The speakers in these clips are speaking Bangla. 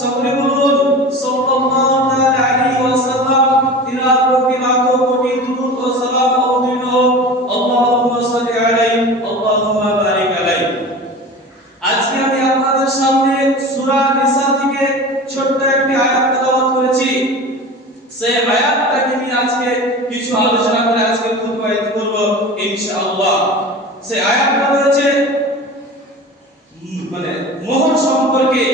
সকলে বলুন সাল্লাল্লাহু তাআলা আলাইহি ওয়াসাল্লাম। তিনার প্রতি লাখো কোটি দুরূদ ও সালাম অবতীর্ণ হোক। আল্লাহুম্মা সাল্লি আলাইহি আল্লাহুম্মা বারিক আলাইহি। আজকে আমি আপনাদের সামনে সূরা নিসা থেকে ছোট্ট একটি আয়াত তেলাওয়াত করেছি। সেই আয়াতটাকে নিয়ে আজকে কিছু আলোচনা করে আজকে খুতবা করব ইনশাআল্লাহ। সেই আয়াতটা রয়েছে মোহর সম্পর্কে।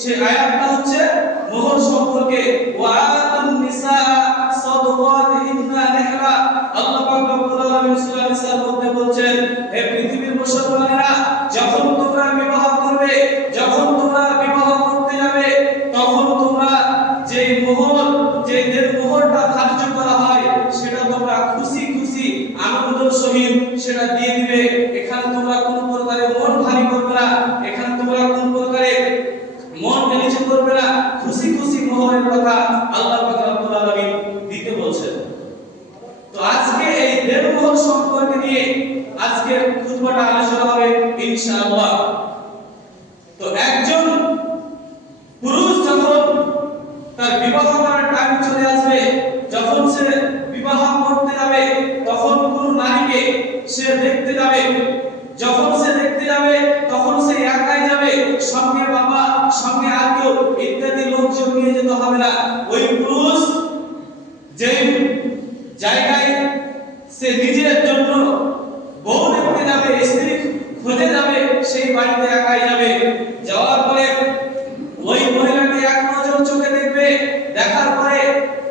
সেই আয়াতটা হচ্ছে মোহর সম্পর্কে। ওয়া আতুন নিসা সাদাকাতিহিন্না নিহলা। আল্লাহ পাক রব্বুল আলামিন সূরা নিসার মধ্যে বলছেন, হে পৃথিবীর মুসলমানেরা, যখন তোমরা বিবাহ করবে, যখন তোমরা বিবাহ করতে যাবে, তখন তোমরা যেই মোহর, যে মোহরটা ধার্য করা হয়, সেটা তোমরা খুশি খুশি আনন্দ সহিত সেটা দিয়ে দিবে। এখানে তোমরা কোনো প্রকারে মন ভারী করবে না, এখানে তোমরা কোনো প্রকারে মন নিচু করবে না। খুশি খুশি মোহরের কথা আল্লাহ পাক রব্বুল আলামিন দিতে বলছেন। তো আজকে এই দেড় মোহর সম্পর্কে নিয়ে আজকে খুতবাটা আলোচনা হবে ইনশাআল্লাহ। তো একজন পুরুষ যখন তার বিবাহ করার টাইম চলে আসবে, যখন সে বিবাহ করতে যাবে, তখন কোন নারীকে সে দেখতে যাবে, যখন সে দেখতে যাবে তখন সে একাই যাবে, সঙ্গে বাবা, সঙ্গে আত্মীয় ইত্যাদি লোকজন নিয়ে যেতে হবে না। ওই পুরুষ যে জায়গায় সে নিজের জন্য বউ দেখতে যাবে, স্ত্রী খোঁজে যাবে, সেই বাড়িতে একাই যাবে। যাওয়ার পরে ওই মহিলাকে এক নজর চোখে দেখবে, দেখার পরে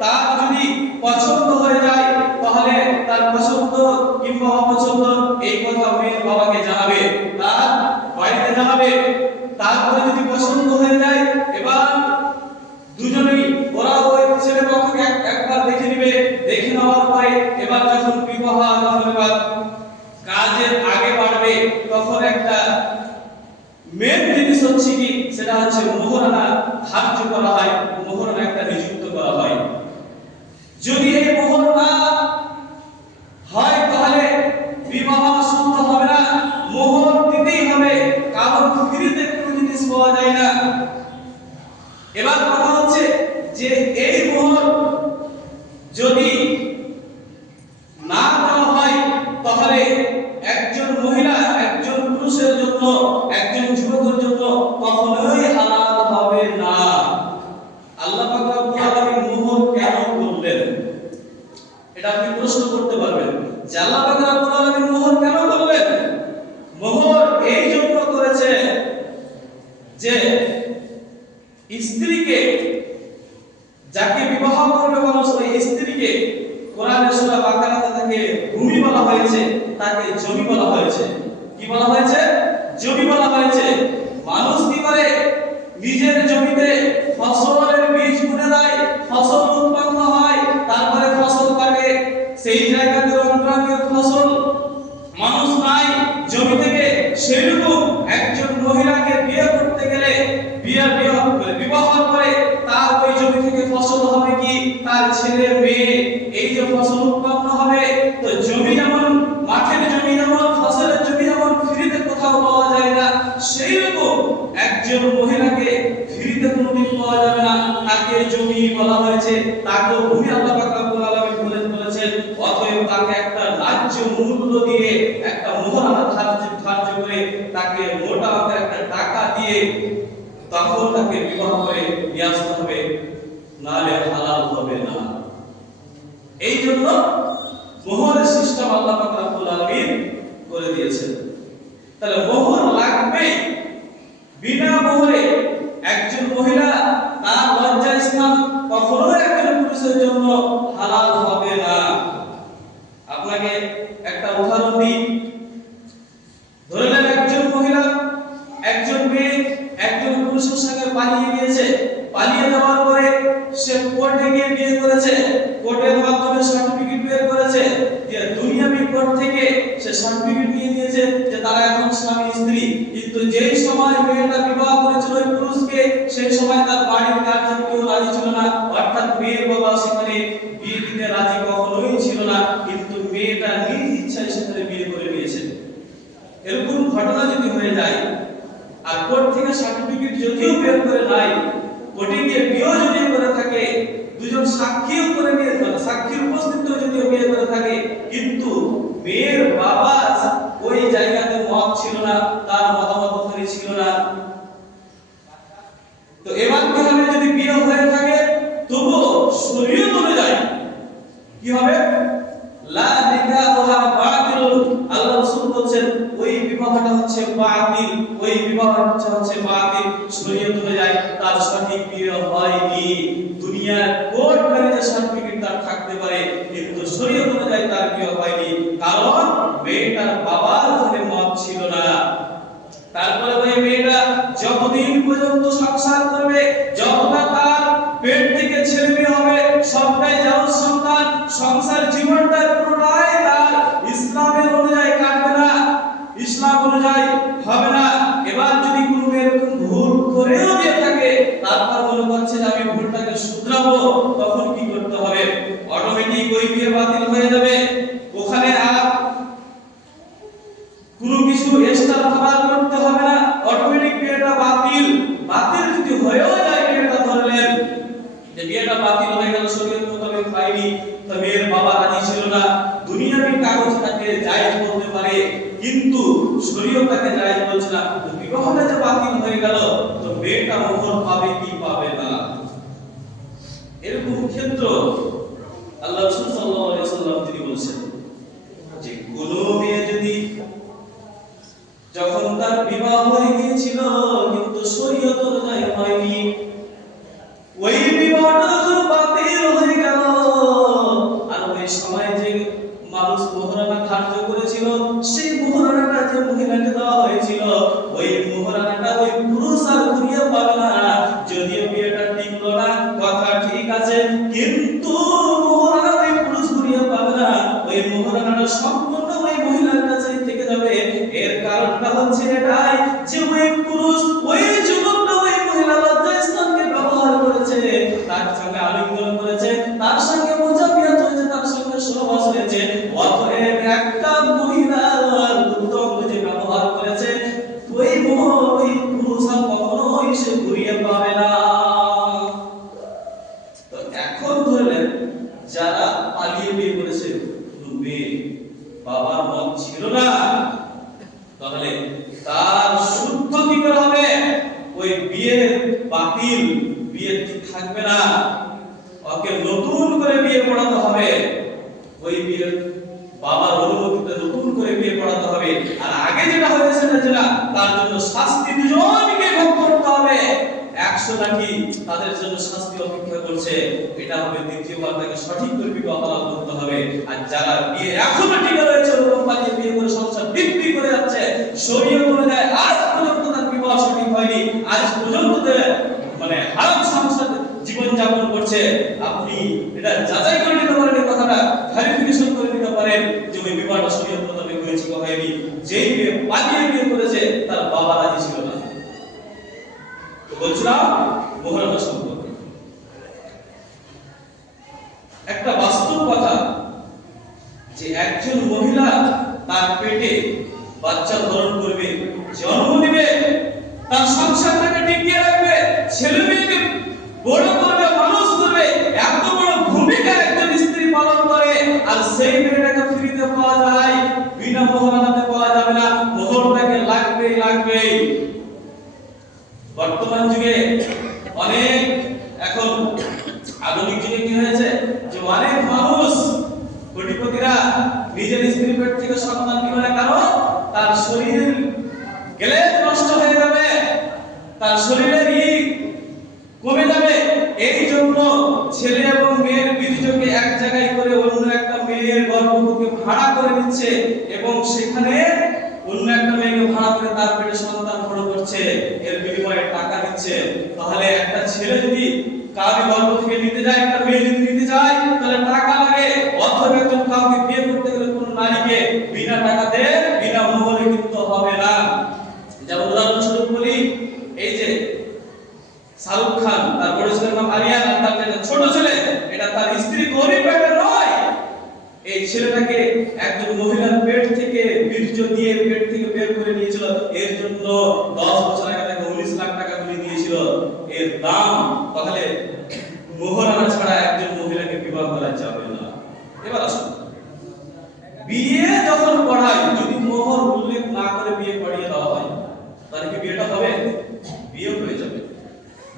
তার যদি পছন্দ হয়ে যায়, তাহলে তার পছন্দ কিংবা অপছন্দ এই কথা মেয়ের বাবাকে জানাবে, তার বাড়িতে জানাবে। তারপরে যদি পছন্দ হয়ে যায়, এবার দুজনেই ওরা ওই ছেলে পক্ষকে একবার দেখে নেবে। দেখে নেওয়ার পরে এবার যখন বিবাহ এবার কাজের আগে বাড়বে, তখন একটা মেন জিনিস হচ্ছে কি, সেটা হচ্ছে মোহরানা ধার্য করা হয়, মোহরানা একটা নিযুক্ত করা হয়। যদি এই মোহর না হয় তাহলে বিবাহ শুদ্ধ হবে না, মোহর দিতেই হবে, কারণ ফ্রিতে কোনো জিনিস পাওয়া যায় না। এবার কথা হচ্ছে যে এই মোহর যদি না দেওয়া হয়, তাহলে একজন মহিলা, একজন পুরুষের জন্য, একজন যুবকের জন্য কখনোই হালাল হবে না। আল্লাহ পাক রব্বুল আলামিন মোহর কেন করলেন, এটা আপনি প্রশ্ন করতে পারবেন যে আল্লাহ পাক রব্বুল আলামিন মোহর কেন করলেন। মোহর এই জন্য করেছে যে স্ত্রীকে, যাকে বিবাহ করবে মানুষ, ওই স্ত্রীকে কোরআনের সূরা বাকারাতে তাকে ভূমি বলা হয়েছে, তাকে জমি বলা হয়েছে। কি বলা হয়েছে? জমি বলা হয়েছে। মানুষ কি করে, নিজের জমিতে ফসলের বীজ বুনে দেয়, ফসল উৎপন্ন হয়, তারপরে ফসল কাটে, সেই জায়গাতে রঙের ফসল মানুষ পায় জমি থেকে। সেরকম একজন মহিলাকে বিয়ে করতে গেলে, বিবাহ করে তার ওই জমি থেকে ফসল হবে কি, তার ছেলে মেয়ে, এই যে ফসল উৎপন্ন হবে। তো জমি যেমন, মাঠের জমি যেমন, ফসলের জমি যেমন ফ্রিতে কোথাও পাওয়া যায় না, সেই রকম একজন মহিলাকে ফ্রিতে কোনোদিন পাওয়া যাবে না, তাকে জমি বলা হয়েছে, তাকে ভূমি আল্লাহ পাক রব্বুল আলামিন বলেছেন। অতএব তাকে একটা ন্যায্য মূল্য দিয়ে, একটা মোহরানা ধার্য করে, তাকে মোটা অঙ্কের একটা টাকা দিয়ে তখন তাকে বিবাহ করে নিয়ে আসতে হবে, নাহলে হালাল হবে না। এই জন্য মোহরের সিস্টেম আল্লাহ পাক রব্বুল আলামিন করে দিয়েছেন। তাহলে মোহর লাগবে। বিনা মোহরে একজন মহিলা তার লজ্জা স্থান কখনোই একজন পুরুষের জন্য হালাল হবে না। আপনাকে একটা উদাহরণ দিই। ধরে নেন একজন মহিলা, একজন মেয়ে একজন পুরুষের সঙ্গে পালিয়ে গিয়েছে। পালিয়ে যাওয়ার পরে সে কোর্টে গিয়ে বিয়ে করেছে, কোর্টের মাধ্যমে সার্টিফিকেট বের করেছে, যে দুনিয়াবি কোর্ট থেকে সে সার্টিফিকেট নিয়ে নিয়েছে যে তারা এখন স্বামী স্ত্রী। কিন্তু যেই সময় মেয়েটা বিবাহ করেছিল ওই পুরুষকে, সেই সময় তার বাড়ির গার্জিয়ান কেউ রাজি ছিল না, অর্থাৎ মেয়ের বাবা সেখানে বিয়ে দিতে রাজি কখনোই ছিল না, কিন্তু মেয়েটা নিজ ইচ্ছায় সেখানে বিয়ে করে নিয়েছে। এরকম ঘটনা যদি হয়ে যায় আর কোর্ট থেকে সার্টিফিকেট যদিও বের করে নাই, কোর্টে বিয়ে যদি করে থাকে, দুজন সাক্ষীও করে নিয়ে সাক্ষীর উপস্থিতিতে যদি বিয়ে করে থাকে, কিন্তু মেয়ের বাবা ওই জায়গাতে মত ছিল না, তার মতামত ওখানে ছিল না, তো এবার কি হবে? যদি বিয়ে হয়ে থাকে তবু শরীয়ত অনুযায়ী কি হবে? লা নিকাহুহা বাতিলুন। আল্লাহ রাসূল বলেন ওই বিবাহটা হচ্ছে বাতিল, ওই বিবাহটা হচ্ছে বাতিল, শরীয়ত অনুযায়ী তার সঠিক বিয়ে হয়নি। দুনিয়ার কোর্ট ম্যারেজে সার্টিফিকেট তার থাকতে পারে, কিন্তু শরীয়ত অনুযায়ী তার বিয়ে হয়নি, কারণ মেয়েটার বাবার ওখানে মত ছিল না। তারপরে ওই মেয়েটা যতদিন পর্যন্ত সংসার করবে, যতটা তার পেট থেকে ছেলে মেয়ে হবে, সবটাই যাওয়ার সন্তান, সংসার জীবনটা পুরোটাই তার ইসলামের অনুযায়ী কাটবে না, ইসলাম অনুযায়ী হবে না। এবার যদি কোনো এরকম ভুল করেও দিয়ে থাকে, তারপর মনে করছে যে আমি ভুলটাকে শুধরাবো, তখন কি করতে হবে? অটোমেটিক ওই বিয়ে বাতিল হয়ে যাবে। ওখানে আর কোনো কিছু এক্সট্রা খাবার করতে হবে না, অটোমেটিক বিয়েটা বাতিল। বাতিল যদি হয়েও যায়, বিয়েটা ধরলেন যে বিয়েটা বাতিল হয়ে গেল, শরীয়ত মোতাবেক হয়নি, তো মেয়ের বাবা রাজি ছিল না, দুনিয়াবি কাগজ তাকে জায়েজ বলতে পারে, কিন্তু শরীয়ত তাকে জায়েজ বলছে না, তো বিবাহটা যে বাতিল হয়ে গেল, তো মেয়েটা মোহর পাবে কি পাবে না? এরকম ক্ষেত্র আল্লাহ রাসূল সাল্লাল্লাহু আলাইহি ওয়াসাল্লাম তিনি বলেছেন যে কোনো মেয়ে যদি যখন তার বিবাহ হয়ে গিয়েছিল কিন্তু শরীয়ত অনুযায়ী হয়নি, ওই বিবাহটা যখন বাতিল হয়ে গেল, আর ওই সময় যে মানুষ মোহরানা ধার্য করেছিল, সেই মোহরানাটা যে মহিলাকে দেওয়া হয়েছিল, ওই মোহরানাটা ওই পুরুষ আর ঘুরিয়ে পাবে না। যদিও বিয়েটা টিকলো না, কথা ঠিক আছে, কিন্তু মোহরানা ওই পুরুষ ঘুরিয়ে পাবে না, ওই মোহরানাটা সম্পূর্ণ ওই মহিলার কাছে থেকে যাবে। এর কারণটা হচ্ছে এটাই যে ওই পুরুষ ওই যুবকটা ওই মহিলা লজ্জাস্থানকে ব্যবহার করেছে, তার সঙ্গে আলিঙ্গন করেছে, তার সঙ্গে মুজাবিয়াত হয়েছে, তার সঙ্গে সহবাস হয়েছে, অতএব একটা মহিলার উত্তম যে ব্যবহার করেছে, ওই পুরুষ আর কখনোই সে ঘুরিয়ে পাবে না। তো এখন ধরলেন যারা পালিয়ে বিয়ে করেছে, মেয়ে বাবার মত ছিল না, তাহলে তার শুদ্ধ কি করে হবে? ওই বিয়ে বাতিল, বিয়ে থাকবে না, ওকে নতুন করে বিয়ে পড়াতে হবে, ওই বিয়ের বাবার অনুমতিতে নতুন করে বিয়ে পড়াতে হবে। আর আগে যেটা হয়েছে যেটা, তার জন্য শাস্তি দুজনকে ভোগ করতে হবে, 100 লাঠি তাদের জন্য শাস্তি অপেক্ষা করছে। এটা হবে দ্বিতীয়বার তাকে সঠিক করে বিবাহ করতে হবে। আর যারা বিয়ে এখনো টিকে রয়েছে, ওরকম পালিয়ে বিয়ে করে সংসার বিক্রি করে যাচ্ছে, শরীয়ত অনুযায়ী আজ পর্যন্ত তার বিবাহ সঠিক হয়নি, আজ পর্যন্ত মানে হারাম সংসার জীবন যাপন করছে, আপনি এটা যাচাই করে নিতে পারেন, এই কথাটা ভেরিফিকেশন করে নিতে পারেন যে ওই বিবাহটা শরীয়ত মোতাবেক হয়েছে কি হয়নি। যেই বিয়ে পালিয়ে বিয়ে করেছে, তার বাবা রাজি ছিল না। বলছিলাম মোহরানা সম্পর্কে একটা বাস্তব কথা, যে একজন মহিলা তার পেটে বাচ্চা ধারণ করবে, জন্ম দিবে, তার সংসারটাকে টিকিয়ে রাখবে, ছেলে মেয়েকে বড় করবে, মানুষ করবে, এত বড় ভূমিকা একজন স্ত্রী পালন করে, আর সেই মেয়েটাকে ফ্রিতে পাওয়া যায়, বিনা মোহরানাতে পাওয়া যাবে না, মোহরটাকে লাগবেই। বর্তমান যুগে অনেক, এখন আধুনিক যুগে কি হয়েছে যে অনেক মানুষ কোটিপতিরা নিজের স্ত্রীর পেট থেকে সন্তান নিবে না, কারণ তার শরীর গেলে নষ্ট হয়ে যাবে, তার শরীরের কমে যাবে, এই জন্য ছেলে এবং মেয়ের বীর্যকে এক জায়গায় করে অন্য একটা মেয়ের গর্ভকে ভাড়া করে নিচ্ছে, এবং সেখানে অন্য একটা মেয়েকে ভাড়া করে তার পেটে সন্তান বড় করছে, এর বিনিময়ে টাকা দিচ্ছে। তাহলে একটা ছেলে যদি কাউকে গর্ভ থেকে নিতে যায়, একটা মেয়ে যদি নিতে যায়, তাহলে টাকা লাগে। অথবা একজন কাউকে বিয়ে করতে গেলে কোন নারীকে বিনা টাকাতে বিনা মোহরে কিন্তু হবে না। যেমন উদাহরণস্বরূপ বলি, এই যে শাহরুখ খান, তার বড় ছেলের নাম আরিয়ান, আর তার যেটা ছোট ছেলে, এটা তার স্ত্রী গরিব পেটে নয়, এই ছেলেটাকে একজন মহিলার পেট থেকে বীর্য দিয়ে পেট থেকে বের করে নিয়েছিল, এর জন্য 10 বছর আগে তাকে 19 লাখ টাকা করে দিয়েছিল। এর দাম, তাহলে মোহরানা ছাড়া একজন মহিলাকে বিবাহ করা যাবে না। এবার আসুন, বিয়ে যখন পড়ায় যদি মোহর উল্লেখ না করে বিয়ে পড়িয়ে দেওয়া হয় তাহলে কি বিয়েটা হবে? বিয়ে হয়ে যাবে,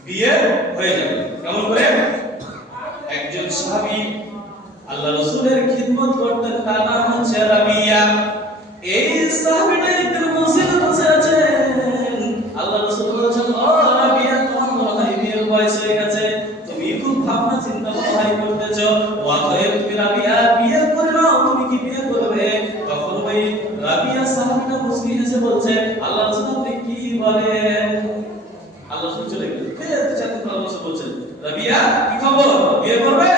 বিয়ে হয়ে যাবে। কেমন করে? একজন সাহাবী আল্লাহ রাসূলের খিদমত করতেন, তার নাম হচ্ছে রাবিয়া। এই সাহাবীটা একদিন মসজিদে বসে আছেন, আল্লাহ রাসূল বলেছেন, ও রাবিয়া, তোমার মনে হয় বিয়ের বয়স হয়ে গেছে, তুমি খুব ভাবনা চিন্তা ভাবনা করতেছো, অতএব তুমি রাবিয়া বিয়ে করে নাও। তুমি কি বিয়ে করবে? তখন ওই রাবিয়া সাহাবীটা মুস্কি হেসে বলছে, আল্লাহ রাসূল আপনি কি বলেন? আল্লাহ রাসূল চলে গেলেন। আল্লাহ রাসূল বলছেন, রাবিয়া কি খবর, বিয়ে করবে?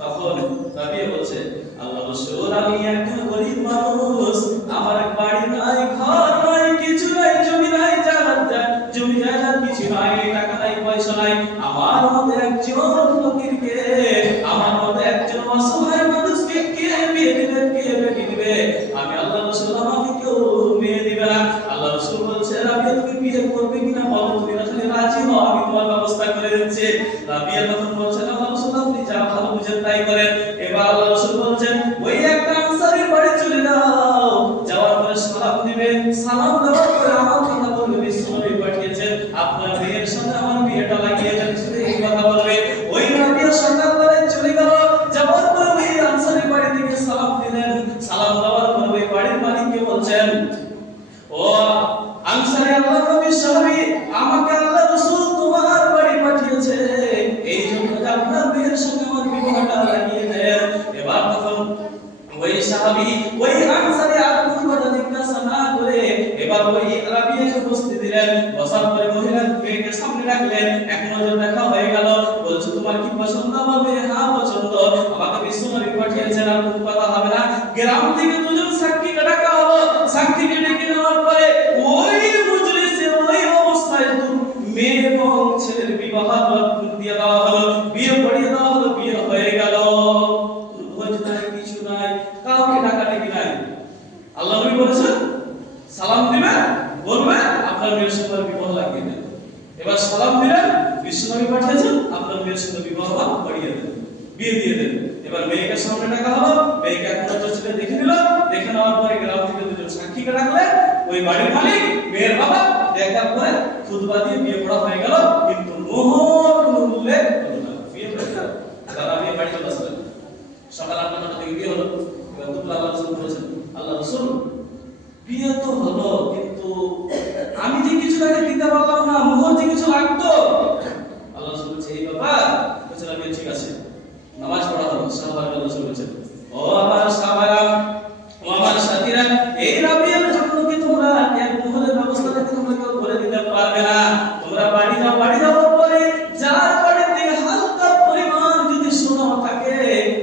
তখন রাবিয়া বলছে, আল্লাহ রাসূল আমি একজন গরীব মানুষ, আমার বাড়ি নাই, ঘর নাই, কিছু নাই, জমি নাই, জমি জায়গা কিছু নাই, টাকা নাই, পয়সা নাই। আমার মতো একজন ফকিরকে, আমার মতো একজন অসহায় মানুষকে কে বিয়ে দিবে, কে বিয়ে দিবে? আমি আল্লাহ রাসূল, আমাকে কেউ বিয়ে দিবে না। আল্লাহ রাসূল বলছে, রাবিয়া তুমি বিয়ে করবে কিনা বলো, তুমি আসলে রাজি হও, আমি তোমার ব্যবস্থা করে দিচ্ছি। রাবিয়া তখন বলছে, আল্লাহ রাসূল আপনি যা ভালো বুঝেন তাই করেন। এবার আল্লাহ রাসূল বলছেন, ওই একটা আনসারীর বাড়ি চলে যাও, যাওয়ার পরে সালাম দিবে, সালাম দেওয়ার পরে আমার কথা বলবে, বিশ্বনবী পাঠিয়েছেন আপনার মেয়ের সাথে আমার বিয়েটা লাগিয়ে দেন, শুধু এই কথা বলবে। ওই রাবিয়া সকালবেলা চলে গেল, যাওয়ার পরে ওই আনসারীর বাড়ি থেকে সালাম দিলেন, সালাম দেওয়ার পরে ওই বাড়ির মালিককে বলছেন, ও আনসারী আল্লাহর নবীর সাহাবী, আমাকে আল্লাহ রাসূল তোমার বাড়ি পাঠিয়েছে, এই জন্য আপনার মেয়ের সঙ্গে আমার বিবাহটা লাগিয়ে দেন। এবার তখন ওই সাহাবী, ওই আনসারী আর কোনো কথা জিজ্ঞাসা না করে এবার ওই রাবিয়াকে বসতে দিলেন। বসার পরে মহিলা মেয়েকে সামনে রাখলেন, এক নজর দেখা হয়ে গেল। বলছে, তোমার কি পছন্দ? আমার মেয়ে, হ্যাঁ পছন্দ, আমাকে বিশ্বনবী পাঠিয়েছেন, আর কোনো কথা হবে না। গ্রাম থেকে দুজন সাক্ষীকে ডাকা হলো, সাক্ষীকে ডেকে নেওয়ার পরে ওই মজলিসে ওই অবস্থায় মেয়ে এবং ছেলের বিবাহ দিয়ে দেওয়া হলো, বিয়ে পড়িয়ে দেওয়া হলো, বিয়ে হয়ে গেল। ভোজ নাই, কিছু নাই, কাউকে ডাকা ডেকে নাই। আল্লাহ নবী বলেছেন সালাম দিবেন, বলবে আপনার মেয়ের সঙ্গে বিবাহ লাগিয়ে দেন। এবার সালাম দিলেন, বিশ্বনবী পাঠিয়েছেন, আপনার মেয়ের সঙ্গে বিবাহ পড়িয়ে দেন, বিয়ে দিয়ে দেন। এবার মেয়েকে সামনে ডাকা হলো, মেয়েকে এক নজর ছেলে দেখে নিল, দেখে নেওয়ার পরে গ্রাম থেকে দুজন সাক্ষীকে ডাকলেন, ওই বাড়ির মালিক, মেয়ের বাবা, দেখার পরে খুতবা দিয়ে বিয়ে পড়া হয়ে গেল। কিন্তু মোহর উল্লেখ হলো না, বিয়ে হয়ে গেল। তারা বিয়ে বাড়ি চলে আসলেন, সকাল 8টা থেকে বিয়ে হলো। এবার দুপুরে আল্লাহ রাসূল বলেছেন, আল্লাহ রাসূল বিয়ে তো হলো, কিন্তু আমি যে কিছু তাকে দিতে পারলাম না, মোহর যে কিছু লাগতো। আল্লাহ রাসূল বলছে, এই ব্যাপার বলছেন, আমি ঠিক আছে, নামাজ পড়া হলো। সাহাবারা আল্লাহ রাসূল বলছেন, ও আমার সাহাবারা, ও আমার সাথীরা, এই রাবিয়ার জন্য কি তোমরা এক মোহরের ব্যবস্থাটা তোমরা কেউ করে দিতে পারবে না? তোমরা বাড়ি যাও, বাড়ি যাওয়ার পরে যার বাড়িতে হালকা পরিমাণ যদি সোনা থাকে,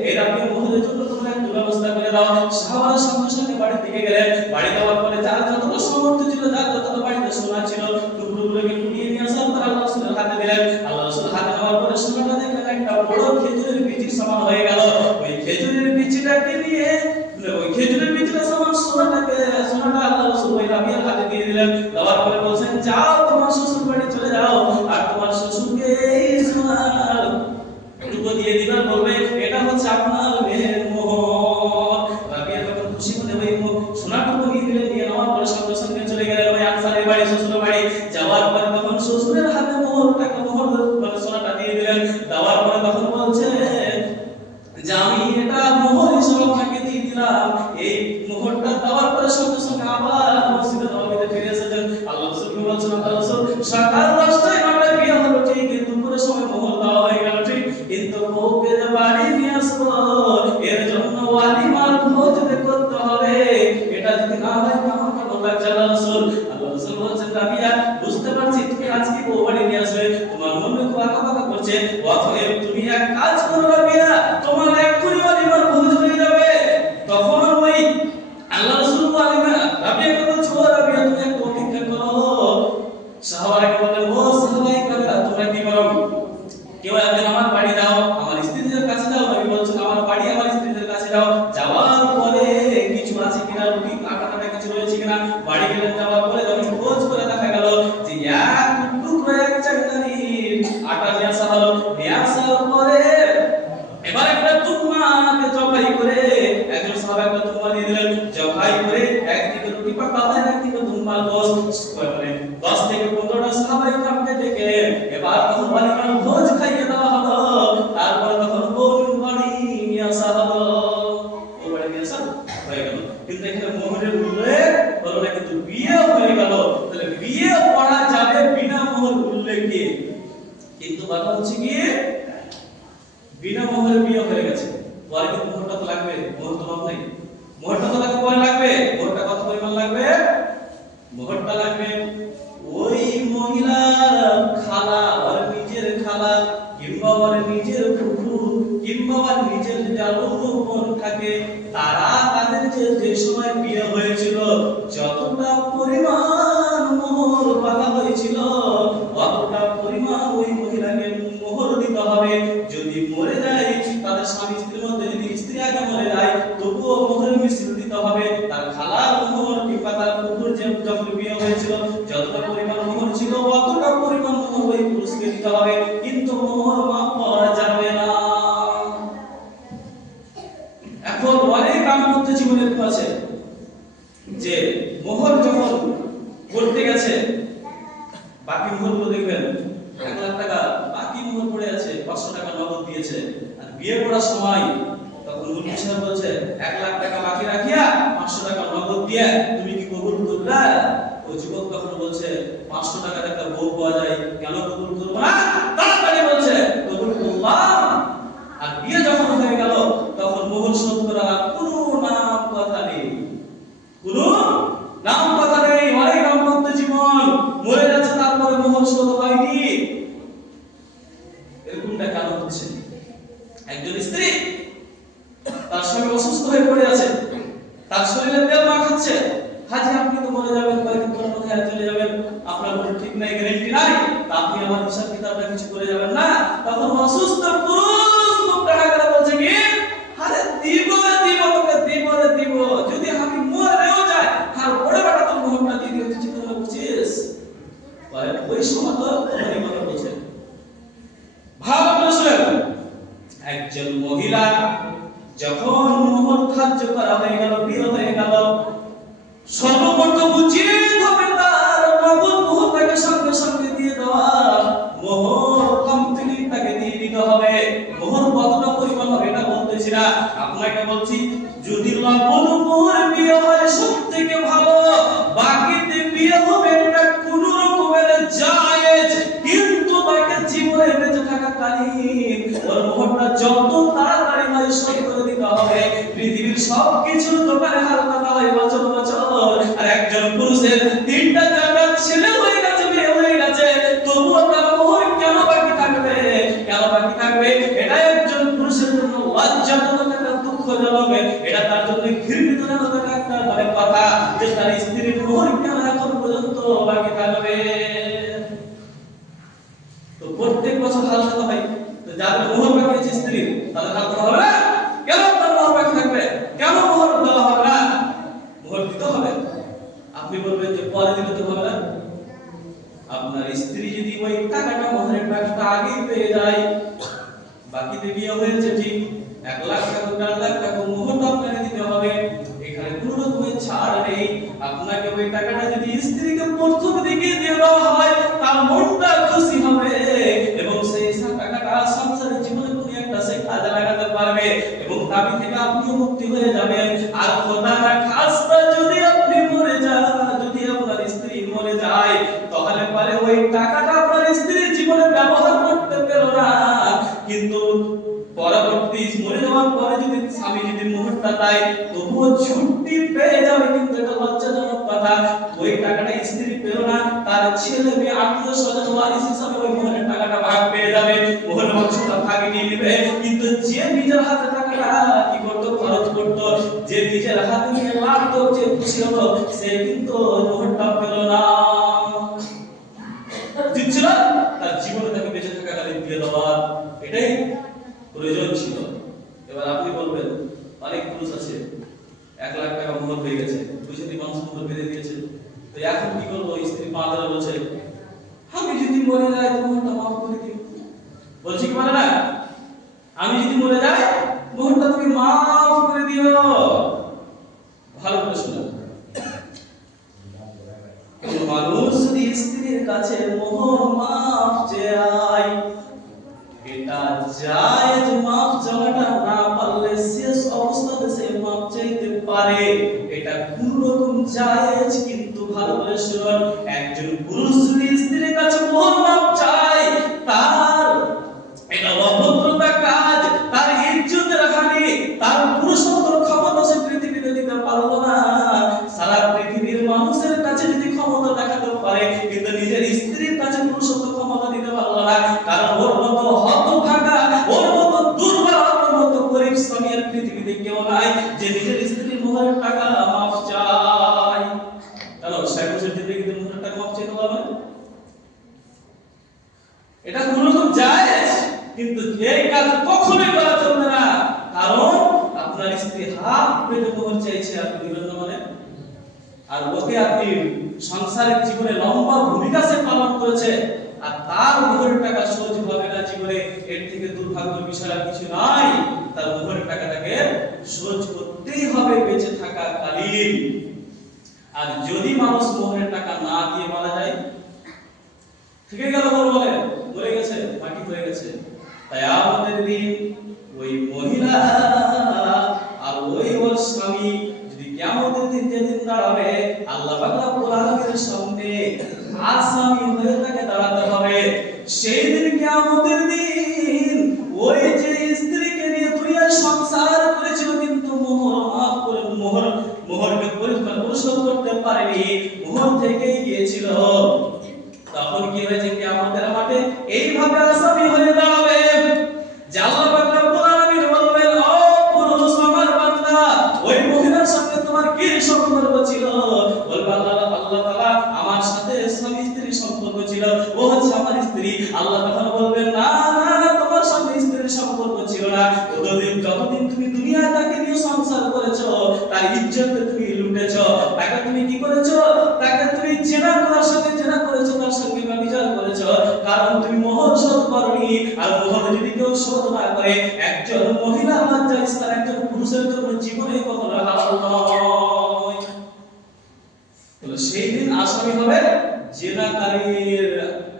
এই রাবিয়ার মোহরের জন্য তোমরা একটু ব্যবস্থা করে দাও। সাহাবারা সঙ্গে সঙ্গে বাড়ি থেকে গেলেন। বাড়ি যাওয়ার পরে যার যতটা সামর্থ্য ছিল, যার যতটা বাড়িতে সোনা ছিল, টুকরোগুলোকে কুড়িয়ে নিয়ে আসার পর আল্লাহ রাসূলের হাতে দিলেন। আল্লাহ রাসূল হাতে নেওয়ার পরে সোনাটা দেখলেন একটা বড় খেজুরের বিচির সমান হয়ে গেল। ওই খেজুরের বিচিটাকে নিয়ে, ওই খেজুরের বিচিটা সমান সোনাটা আল্লাহ রাসূল ওই রাবিয়ার হাতে দিয়ে দিলেন। দেওয়ার পরে বলছেন, যাও তোমার শ্বশুর বাড়ি চলে যাও, আর তোমার শ্বশুরকে এই সোনার টুকরো দিয়ে দিবেন, বলবে এটা হচ্ছে আপনার মেয়ের মোহর। রাবিয়া তখন খুশি মনে ওই সোনার টুকরো দিয়ে দিলেন, নিয়ে নেওয়ার পরে সঙ্গে সঙ্গে চলে গেলেন ওই আনসারীর বাড়ি, শ্বশুর বাড়ি। যাওয়ার পরে তখন শ্বশুরের হাতে মোহর মানে সোনাটা দিয়ে দিলেন। দেওয়ার পরে তখন বলছে যে আমি এটা মোহর হিসেবে আপনাকে দিয়ে দিলাম। এই মোহরটা দেওয়ার পরে সঙ্গে সঙ্গে আবার মসজিদে নববীতে ফিরে এসেছেন। আল্লাহ রাসূল বলছেন, আল্লাহ রাসূল সকাল 10টায় 9টায় বিয়ে হলো ঠিক, দুপুরের সময় মোহর দেওয়া হয়ে গেল ঠিক, কিন্তু বউকে যে বাড়ি নিয়ে আসবো এর জন্য ওয়ালিমার ভোজ করতে হবে। এটা যদি না হয় আমার কেমন লাগছে? আল্লাহ রাসূল বলছেন, রাবিয়া বুঝতে পারছি তুমি আজকে বউ বাড়ি নিয়ে আসবে, তোমার মনে খুব আঁকা করছে, অতএব তুমি এক কাজ করো রাবিয়া, তোমার এক্ষুনি ওয়ালিমার ভোজ হয়ে যাবে। তখন ওই আল্লাহ রাসূল রাবিয়াকে বলছে, ও রাবিয়া তুমি একটু অপেক্ষা করো। সাহাবারা বললেন, ও সাহাবায়ে কেরাম তোমরা কি করো? কেউ একজন আমার বাড়ি দাও, আমার স্ত্রীদের কাছে দাও। নবী বলছেন, আমার বাড়ি আমার স্ত্রীদের কাছে দাও। যাওয়ার পরে কিছু আছে কিনা, রুটি আটা কিছু রয়েছে কিনা, বাড়ি গেলেন। যাওয়ার পরে যখন খোঁজ করে দেখা গেল যে এক টুকরো এক চাকরি বিয়ে, কিন্তু কথা হচ্ছে কি বিনা মোহরে বিয়ে হয়ে গেছে, পরে কিন্তু মোহরটা তো লাগবে, মোহর তো অভাব নেই, মোহরটা তো তাকে পরে লাগবে। মোহরটা কত পরিমাণ লাগবে? মোহরটা লাগবে ওই মহিলার খালা আর নিজের খালা কিংবা ওর নিজের ফুফু কিংবা ওর নিজের যারা বোন থাকে, তারা তাদের যে সময় বিয়ে হয়েছিল যতটা পরিমাণ মোহর বাঁধা হয়েছিল অতটা পরিমাণ ওই মহিলাকে মোহর দিতে হবে। যদি মরে যায় তাদের স্বামী স্ত্রীর মধ্যে, যদি স্ত্রী আগে মরে যায় তবুও মোহরের মিশ্র দিতে হবে। তার খালার মোহর কিংবা তার ফুফুর যে যখন বিয়ে হয়েছিল যতটা পরিমাণ মোহর ছিল অতটা পরিমাণ মোহর ওই পুরুষকে দিতে হবে, কিন্তু মোহর মাফ করা যাবে না। এখন অনেক দাম্পত্য জীবনে আছে যে মোহর যখন করতে গেছে বাকি মোহরগুলো দেখবেন 1 লাখ টাকা বাকি মোহর পড়ে আছে, 500 টাকা নগদ দিয়েছে। আর বিয়ে করার সময় তখন মুফতি সাহেব বলছে 1 লাখ টাকা বাকি রাখিয়া 500 টাকা নগদ দিয়ে তুমি কি কবুল করবে? ওই যুবক তখন বলছে 500 টাকার একটা বউ পাওয়া যায়, কেন কবুল করব না? তাড়াতাড়ি বলছে কবুল করলাম। আর বিয়ে যখন হয়ে গেল তখন মোহর শোধ করার কোনো নাম কথা নেই, কোনো নাম কথা নেই। অনেক দাম্পত্য জীবন মরে যাচ্ছে তারপরে মোহর শোধ হয়নি। এরকমটা কেন হচ্ছে? একজন স্ত্রী তার স্বামী অসুস্থ হয়ে পড়ে আছে, তার শরীরে তেল মাখাচ্ছে, হাজি আপনি তো মরে যাবেন, কয়েকদিন পর কোথায় চলে যাবেন, আপনার কোনো ঠিক নাই, গ্যারান্টি নাই, আপনি আমার হিসাব কিতাবটা কিছু করে যাবেন না। তখন অসুস্থ পুরুষ খুব টাকা করে বলছে কি আরে দিব দিব তোকে দিব রে দিব, যদি আমি মরেও যাই আর বড় বেটা তো মোহরটা দিয়ে দিতে চিন্তা করছিস। ওই সময় তো এই কথা বলছে। ভালো করে শুনেন, একজন মহিলা যখন মোহর ধার্য করা হয়ে গেল, বিয়ে হয়ে গেল, সর্বপ্রথম উচিত হবে তার নগদ মোহরটাকে সঙ্গে সঙ্গে দিয়ে দেওয়া। মোহর কমপ্লিট তাকে দিয়ে দিতে হবে। মোহর কতটা পরিমাণ হবে এটা বলতেছি না, আপনাকে বলছি যদি নগদ মোহর বিয়ে হয় সবথেকে ভালো, বাকিতে বিয়ে হবে এটা কোন রকমের জায়েজ, কিন্তু তাকে জীবনে বেঁচে থাকাকালীন ওর মোহরটা যত তাড়াতাড়ি হয় শোধ করে দিতে হবে। পৃথিবীর সবকিছুর দোকানে হাল পাতা হয় বছর বছর, আর একজন পুরুষের 3টা 4টা ছেলে হয়ে গেছে, বিয়ে হয়ে গেছে, তবুও তার মোহর কেন বাকি থাকবে? কেন বাকি থাকবে? এটা একজন পুরুষের জন্য লজ্জাজনক, একটা দুঃখজনক, এটা তার জন্য ঘৃণিতজনক একটা কথা যে তার স্ত্রীর মোহর কেন এখন পর্যন্ত বাকি থাকবে। তো প্রত্যেক বছর হাল খাতা হয়, তো যাদের মোহর বাকি আছে স্ত্রীর তাদের হাল খাতা হবে না? কেন আপনার মোহর বাকি থাকবে? কেন মোহর দেওয়া হবে না? মোহর দিতে হবে। আপনি বলবেন যে পরে দিলে তো হবে না। আপনার স্ত্রী যদি ওই টাকাটা মোহরের টাকাটা আগেই পেয়ে যায়, বাকিতে বিয়ে হয়েছে ঠিক, 1 লাখ টাকা 4 লাখ টাকা মোহরটা আপনাকে দিতে হবে, এখানে কোনো রকমের ছাড় নেই। আপনাকে ওই টাকাটা যদি স্ত্রীকে প্রথম দিকে দিয়ে দেওয়া হয় তার মনটা খুশি হবে এবং সেই টাকাটা সংসারের জীবনে কোনো একটা সে কাজে লাগাতে পারবে এবং দাবি থেকে আপনিও মুক্তি হয়ে যাবেন। আর খোদা না খাস্তা যদি আপনি মরে যান, যদি আপনার স্ত্রী মরে যায়, তাহলে পরে ওই টাকাটা আপনার স্ত্রীর জীবনে ব্যবহার করতে পেল না, কিন্তু পরবর্তী মরে যাওয়ার পরে যদি স্বামী যদি মোহরটা দেয় তবুও ছুটি পেয়ে যাবে, কিন্তু এটা লজ্জাজনক কথা। ওই টাকাটা স্ত্রী পেল না, তার ছেলে মেয়ে আত্মীয় স্বজন ওয়ারিস হিসাবে ওই মোহরের টাকাটা ভাগ পেয়ে যাবে, মোহরের অংশটা ভাগ নিয়ে নেবে। কিন্তু যে নিজের হাতে টাকাটা কি করতো, খরচ করতো, যে নিজের হাতে নিয়ে লাগতো, যে খুশি হতো, সে কিন্তু মোহরটা পেল না, দিচ্ছিল তার জীবনে তাকে বেঁচে থাকাকালীন দিয়ে দেওয়ার এটাই প্রয়োজন ছিল। এবার আপনি বলবেন অনেক পুরুষ আছে 1 লাখ টাকা মোহর হয়ে গেছে, বুঝেনি মানুষ মোহর বেঁধে দিয়েছে, তো এখন কি করবো? স্ত্রী পাঁচরা বলছে আমি যদি মরে যাই মোহরটা মাফ করে দিও। বলছি কি বলে না, আমি যদি মরে যাই মোহরটা তুমি মাফ করে দিও। ভালো করে শোনো, মানুষ যদি স্ত্রীর কাছে মোহর মাফ চায়, এটা জায়েজ, মাফ চাওয়াটা না পারলে শেষ অবস্থাতে সে মাফ চাইতে পারে, এটা কোন রকম জায়েজ। কিন্তু ভালো করে শুনুন, একজন পুরুষ যদি স্ত্রীর কাছে মোহর মাফ চায় এটা কোনরকম জায়েজ, কিন্তু এই কাজ কখনোই করা চলবে না। কারণ আপনার স্ত্রী হাত পেতে মোহর চাইছে, আপনি দিবেন না মানে? আর ওকে আপনি সংসারিক জীবনে লম্বা ভূমিকা সে পালন করেছে, আর তার মোহরের টাকা সহজ হবে না জীবনে, এর থেকে দুর্ভাগ্যের বিষয় আর কিছু নাই। তার মোহরের টাকাটাকে সহজ করতেই হবে বেঁচে থাকা কালীন। আর যদি মানুষ মোহরের টাকা না দিয়ে মারা যায়, ঠিক গেল, বলে মরে গেছে, বাকি হয়ে গেছে, তাই আমাদের দিন ওই মহিলা আর ওর স্বামী যদি কিয়ামতের দিন যেদিন দাঁড়াবে, আল্লাহ পাক রব্বুল আলামিনের সামনে আসামি হয়ে তাকে দাঁড়াতে হবে। সেই দিন কিয়ামতের দিন ওই যে স্ত্রীকে নিয়ে দুনিয়ায় সংসার করেছিল, কিন্তু মোহর মাফ করে মোহরকে পরিশোধ করতে পারেনি, মোহর থেকেই গিয়েছিল, তখন কি হয়েছে? কিয়ামতের মাঠে এইভাবে আসামি হয়ে দাঁড়াবে যে আল্লাহ পাক রব্বুল আলামিন বলবেন, ও পুরুষ আমার বান্দা, ওই মহিলার সাথে তোমার কি সম্পর্ক ছিল? বলবে আল্লাহ তাআলা আমার সাথে স্বামী স্ত্রীর সম্পর্ক ছিল, ও হচ্ছে আমার স্ত্রী। আল্লাহ তখন বলবেন, না না না, তোমার সাথে স্ত্রীর সম্পর্ক ছিল না, যতদিন তুমি দুনিয়ায় তাকে নিয়ে সংসার করেছো, তার ইজ্জত তুমি লুটেছো, তাকে তুমি কি করেছো? তাকে তুমি জেনা করার সাথে জেনা করেছো, তার সঙ্গে ব্যভিচার করেছো, কারণ তুমি মোহর শোধ করনি। আর মোহর যদি কেউ শোধ না করে, একজন মহিলা লজ্জা স্থান একজন পুরুষের জন্য জীবনে কখনো হালাল নয়। তাহলে সেই দিন আসামি হবে জেনাকারীর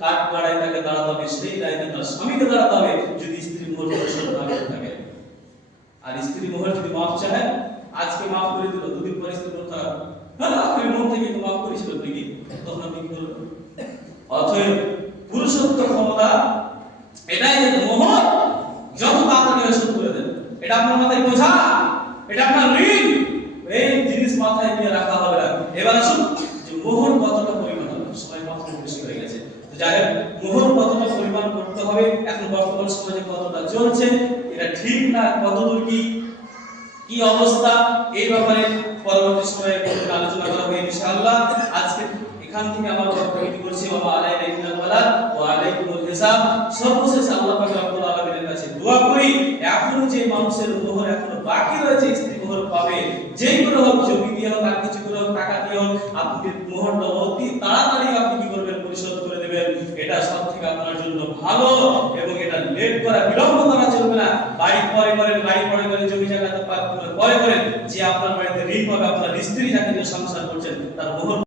কাঠগড়ায় তাকে দাঁড়াতে হবে, সেই দায়িত্বে তার স্বামীকে দাঁড়াতে হবে যদি স্ত্রী মোহর শোধ না করে থাকে। আর স্ত্রী মোহর যদি মাফ চায়, আজকে মাফ করে দিল, দুদিন পরে স্ত্রী বলতে হবে, হ্যাঁ আপনি মন থেকে তো মাফ করেছিলেন নাকি, তখন আপনি কি করবেন? অতএব পুরুষত্ব ক্ষমতা এটাই যে মোহর যত তাড়াতাড়ি শোধ করে দেন, এটা আপনার মাথায় বোঝা, এটা আপনার ঋণ, এই জিনিস মাথায় নিয়ে রাখা হবে না। এবার আসুন যে মোহর কতটা পরিমাণ হবে, সময় মাত্র বেশি হয়ে গেছে, যাই হোক মোহর কতটা পরিমাণ করতে হবে, এখন বর্তমান সমাজে কতটা চলছে, এটা ঠিক না, কতদূর কি অবস্থা, এই ব্যাপারে পরবর্তী সময়ে আলোচনা করা হবে ইনশাআল্লাহ। আজকে এখান থেকে আমার বক্তব্য করছি, ওয়া আলাইনা ইন্নাল ওয়ালা ওয়া আলাইকুমুল হিসাব। সর্বশেষে আল্লাহ পাক রব্বুল আলামিনের কাছে দোয়া করি, এখনো যে মানুষের মোহর এখনো বাকি রয়েছে, স্ত্রী মোহর পাবে, যেই করে হোক, জমি দিয়ে হোক, আর কিছু করে হোক, টাকা দিয়ে হোক, আপনি মোহরটা অতি তাড়াতাড়ি আপনি কি করবেন? পরিশোধ করে দেবেন। এটা সব থেকে আপনার জন্য ভালো, এবং এটা লেট করা, বিলম্ব করা চলবে না। বাড়ি পরে করেন, জমি জায়গা পরে করেন, যে আপনার বাড়িতে ঋণ হবে, আপনার স্ত্রী যাকে নিয়ে সংসার